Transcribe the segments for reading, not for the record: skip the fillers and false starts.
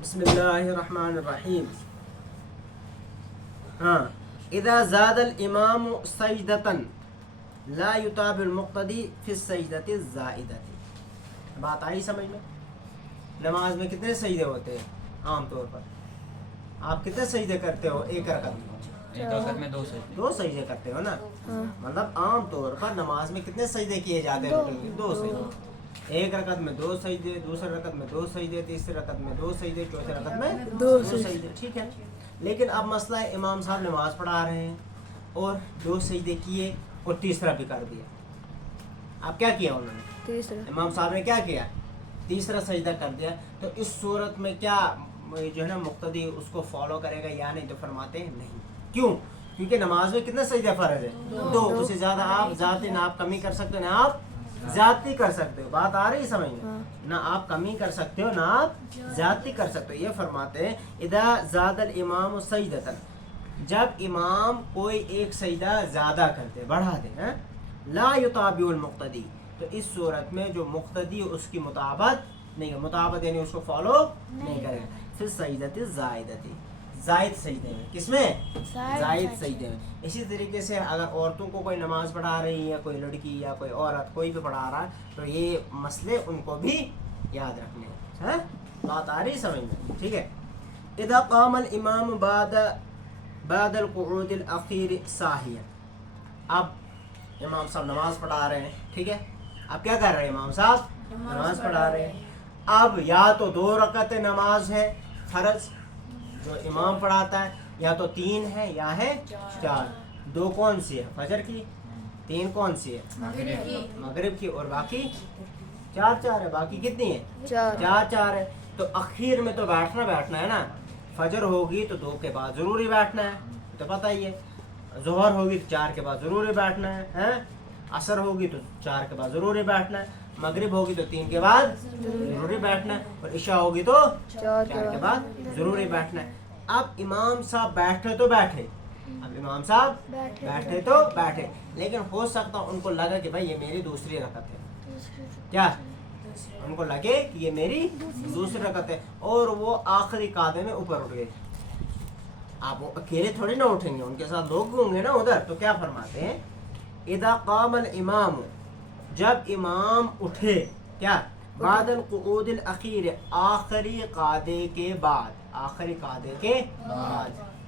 बिस्मिल्लाहिर्रहमानिर्रहीम। हाँ, इदा ज़ादल इमाम सजदतन ला युताबिल मुक्तदी फिस सजदति ज़ाइदति। बात आई समझ में? नमाज में कितने सजदे होते हैं आम तौर पर? आप कितने सजदे करते हो एक रकत में? एक रकत में दो सजदे करते हो ना। मतलब आम तौर पर नमाज में कितने सजदे किए जाते हैं? दो सजदे। एक रकत में दो सजदे, दूसरे रकत में दो सजदे, तीसरे रकत में दो सजदे, चौथे रकत में दो सजदे। ठीक है। लेकिन अब मसला है, इमाम साहब नमाज पढ़ा रहे हैं और दो सजदे किए और तीसरा भी कर दिया। अब क्या किया उन्होंने? इमाम साहब ने क्या किया? तीसरा सजदा कर दिया। तो इस सूरत में क्या जो है ना मुक्तदी उसको फॉलो करेगा या नहीं? तो फरमाते हैं नहीं। क्यों? क्योंकि नमाज में कितने सजदे फर्ज है? दो। उससे ज्यादा आप जाते ना आप कमी कर सकते हो ना आप ज्यादती कर सकते हो। बात आ रही समझ में? ना आप कमी कर सकते हो ना आप ज्यादती कर सकते हो। ये फरमाते हैं इदा ज़ादल इमाम सजदतन, जब इमाम कोई एक सजदा ज्यादा करते बढ़ा दे हैं, ला युताबिउल मुक्तदी, तो इस सूरत में जो मुक्तदी उसकी मुताबत नहीं है, मुताबत यानी उसको फॉलो नहीं करेगा। फिर सजदति ज़ाइदति, जायद सजदे में। किसमें? जायद सजदे में। इसी तरीके से अगर औरतों को कोई नमाज पढ़ा रही है, कोई लड़की या कोई औरत कोई भी पढ़ा रहा है, तो ये मसले उनको भी याद रखने हैं। बात आ रही समझ में? ठीक है। इदा क़ामल इमाम बादल क़ुऊदिल अख़ीर साहियन, अब इमाम साहब नमाज पढ़ा रहे हैं। ठीक है। अब क्या कर रहे हैं इमाम साहब? नमाज पढ़ा रहे हैं। अब या तो दो रकत नमाज है फर्ज जो इमाम पढ़ाता है, या तो तीन है या है चार। दो कौन सी है? फजर की। तीन कौन सी है? मगरिब की। और बाकी चार है। बाकी कितनी है? चार है। तो अखीर में तो बैठना है ना। फजर होगी तो दो के बाद जरूरी बैठना है, तो पता ही है। जोहर होगी तो चार के बाद जरूरी बैठना है। असर होगी तो चार के बाद जरूरी बैठना है। मगरिब होगी तो तीन के बाद जरूरी बैठना है। और इशा होगी तो चार के बाद जरूरी बैठना है। अब इमाम साहब बैठे तो बैठे, लेकिन हो सकता उनको लगा कि भाई ये मेरी दूसरी रकत है। क्या उनको लगे कि ये मेरी दूसरी रकत है, और वो आखिरी कादे में ऊपर उठ गए। आप वो अकेले थोड़ी ना उठेंगे, उनके साथ लोग होंगे ना उधर। तो क्या फरमाते हैं? इदा क़ामल इमाम, जब इमाम उठे, क्या? बादल क़ुऊदिल अख़ीर, आखिरी कादे के बाद,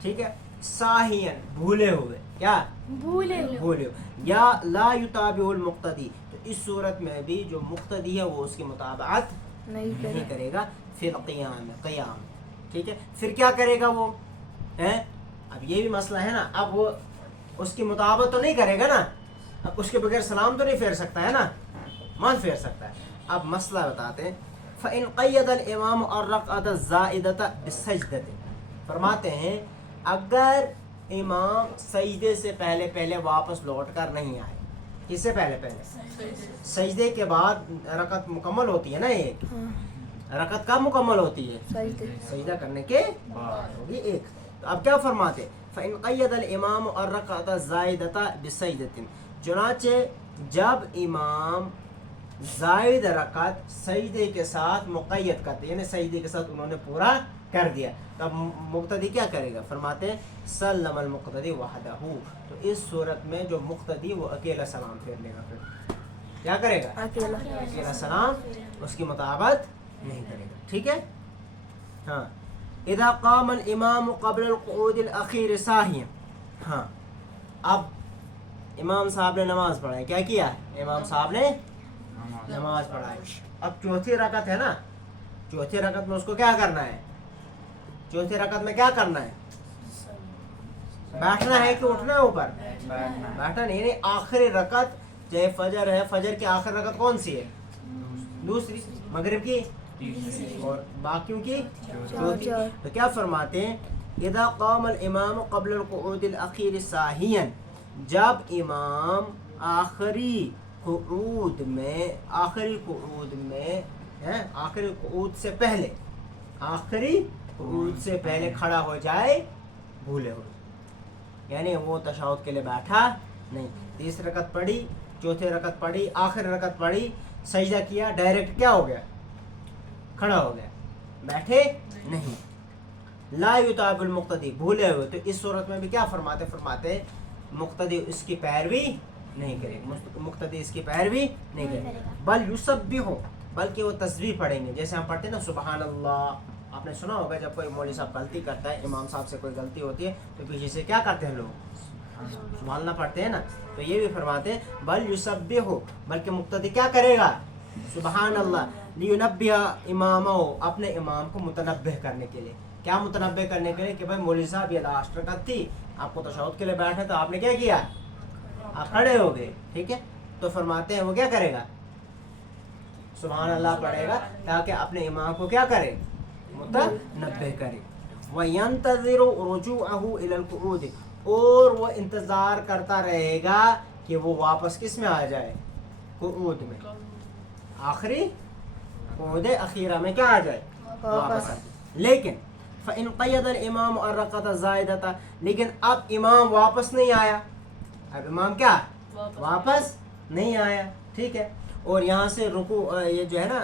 ठीक है। साहियन, भूले हुए, क्या? भूले या ला युताबिउल मुक्तदी, तो इस सूरत में भी जो मुक्तदी है वो उसकी मुताबअत नहीं करेगा। फिर क़ियाम, ठीक है। फिर क्या करेगा वो है? अब ये भी मसला है ना। अब वो उसकी मुताबत तो नहीं करेगा ना, अब उसके बगैर सलाम तो नहीं फेर सकता है ना, मान फेर सकता है। अब मसला बताते हैं। फ़इन क़य्यदल इमाम अर्रक़अत ज़ाइदत बिस्सजदति, फरमाते हैं अगर इमाम सजदे से पहले वापस लौट कर नहीं आए। किससे पहले? सजदे के बाद रकत मुकम्मल होती है ना। एक रकत कब मुकम्मल होती है? सजदा करने के बाद होगी एक। तो अब क्या फरमाते? फ़इन क़य्यदल इमाम अर्रक़अत ज़ाइदत बिस्सजदतिन, चुनाचे जब इमाम जायद रकत सजदे के साथ मुक़य्यद करते, यानी सजदे के साथ उन्होंने पूरा कर दिया, तब मुक़्तदी क्या करेगा? फरमाते सल्लमल मुक़्तदी वहदहू, तो इस सूरत में जो मुक़्तदी वो अकेला सलाम फेर लेगा। फिर क्या करेगा? अकेला सलाम, उसकी मुताबत नहीं करेगा। ठीक है। हाँ। इदा क़ामल इमाम क़ब्लल क़ुऊदिल अख़ीर साहियन, हाँ। अब इमाम साहब ने नमाज पढ़ाई। क्या किया? इमाम साहब ने नमाज पढ़ाई। अब चौथी रकत है ना, चौथी रकत में उसको क्या करना है? चौथी रकत में क्या करना है? बैठना है कि उठना है ऊपर? बैठना नहीं। आखिरी रकत चाहे फजर है, फजर की आखिरी रकत कौन सी है? दूसरी। मगरिब की और बाकियों की चौथी। तो क्या फरमाते हैं? इदा क़ामल इमाम क़ब्लल क़ुऊदिल अख़ीर साहियन, जब इमाम आखिरी क़ुऊद से पहले खड़ा हो जाए, भूले हो, यानी वो तशहुद के लिए बैठा नहीं। तीसरी रकत पढ़ी, चौथी रकत पढ़ी, आखिरी रकत पढ़ी, सजदा किया, डायरेक्ट क्या हो गया? खड़ा हो गया। बैठे नहीं। ला युताबिल मुक्तदी, भूले हुए, तो इस सूरत में भी क्या फरमाते मुक्तदी इसकी पैरवी नहीं करेगा, मुक्तदी इसकी पैरवी नहीं करेगा। बल युसब्बिहु, बल्कि वो तस्बीह पढ़ेंगे। जैसे हम पढ़ते हैं ना सुबहान अल्लाह, आपने सुना होगा जब कोई मौलवी साहब गलती करता है, इमाम साहब से कोई गलती होती है तो पीछे से क्या करते हैं लोग, सुभान अल्लाह पढ़ते हैं ना। तो ये भी फरमाते हैं बल युसब्बिहु, बल्कि मुक्तदी क्या करेगा, सुबहान अल्लाह, लियुनब्बिह इमामो, अपने इमाम को मुतनब्बिह करने के लिए। क्या मुतनब्बिह करने के लिए कि भाई मौलवी साहब ये लास्ट रकअत थी, आपको तशहुद के लिए बैठे तो आपने क्या किया, आप खड़े हो गए, ठीक है। तो फरमाते हैं वो क्या करेगा, सुभान अल्लाह पढ़ेगा ताकि अपने इमाम को क्या करे, मुतनब्बिह करे। वयंतज़िरु रुजूअहु इलल क़ुऊद, और वो इंतज़ार करता रहेगा कि वो वापस किस में आ जाए, क़ुऊद में, आखिरी क़ुऊद अखीरा में क्या आ जाए, वापस आ जाए। लेकिन फ़इन क़य्यद अल इमाम अर्रक़त ज़ाइदता, लेकिन अब इमाम वापस नहीं आया, अब इमाम क्या वापस नहीं आया, ठीक है। और यहाँ से रुकू ये जो है ना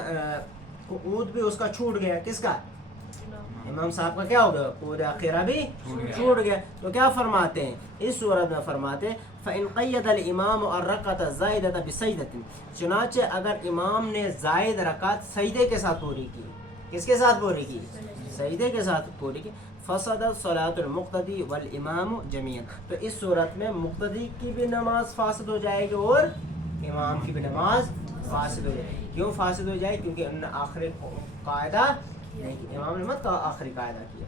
क़ुऊद भी उसका छूट गया, किसका, इमाम साहब का क्या हो गया, क़ुऊद आखिरा भी छूट गया। तो क्या फरमाते हैं इस सूरत में, फरमाते फ़इन क़य्यद अल इमाम अर्रक़त ज़ाइदता बिसजदतिन, चुनांचे अगर इमाम ने ज़ायद रकात सजदे के साथ पूरी की, किसके साथ पूरी की, सजदे के साथ पूरी की, फसदत सलातुल मुक़्तदी वल इमाम जमीअन, तो इस सूरत में मुक़्तदी की भी नमाज फासिद हो जाएगी और इमाम की भी नमाज फासिद हो जाएगी। क्यों फासिद हो जाएगी, क्योंकि उन्होंने आखिरी कायदा नहीं किया, इमाम ने मत आखिरी कायदा किया।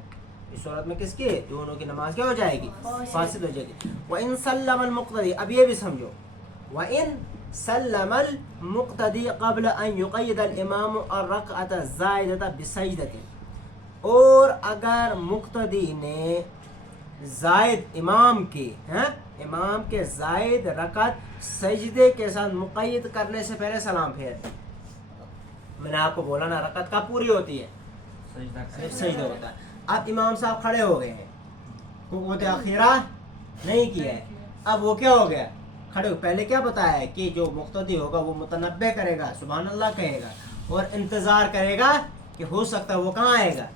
इस सूरत में किसकी, दोनों की नमाज क्या हो जाएगी, फासिद हो जाएगी। व इन सल्लमल मुक़्तदी, अब ये भी समझो, व इन सल्लमल मुक़्तदी क़ब्ल अन युक़य्यद अल इमाम अर्रक़अत ज़ाइदता बिसजदतिन, और अगर मुक़्तदी ने जायद इमाम के जायद रकात सजदे के साथ मुक़य्यद करने से पहले सलाम फेर, मैंने आपको बोला ना रकात कब पूरी होती है, सिर्फ सजदा होता है। अब इमाम साहब खड़े हो गए हैं, क़ुऊद आखिरा नहीं किया है, अब वो क्या हो गया, खड़े हो, पहले क्या बताया है कि जो मुक़्तदी होगा वो मुतनब्बिह करेगा, सुभान अल्लाह कहेगा और इंतज़ार करेगा कि हो सकता है वो कहाँ आएगा,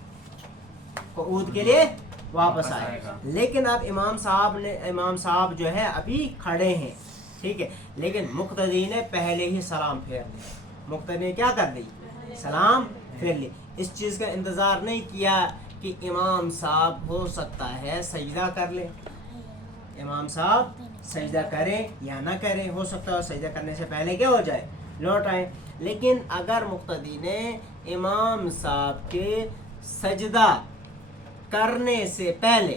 क़ुऊद के लिए वापस आएगा। लेकिन अब इमाम साहब जो है अभी खड़े हैं, ठीक है, लेकिन मुक़्तदी ने पहले ही सलाम फेर लिया, मुक़्तदी ने क्या कर दी, सलाम फेर ली। इस चीज़ का इंतज़ार नहीं किया कि इमाम साहब हो सकता है सजदा कर ले, इमाम साहब सजदा करें या ना करें, हो सकता है सजदा करने से पहले क्या हो जाए, लौट आए। लेकिन अगर मुक़्तदी ने इमाम साहब के सजदा करने से पहले,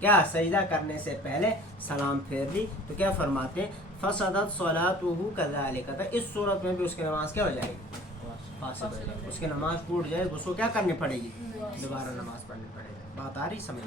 क्या सजदा करने से पहले सलाम फेर ली, तो क्या फरमाते हैं फसदत सलातुहु कज़ालिका, तो इस सूरत में भी उसकी नमाज क्या हो जाएगी, फासिद हो जाएगी, उसकी नमाज टूट जाएगी, उसको क्या करनी पड़ेगी, दोबारा नमाज पढ़नी पड़ेगी। बात आ रही समझ।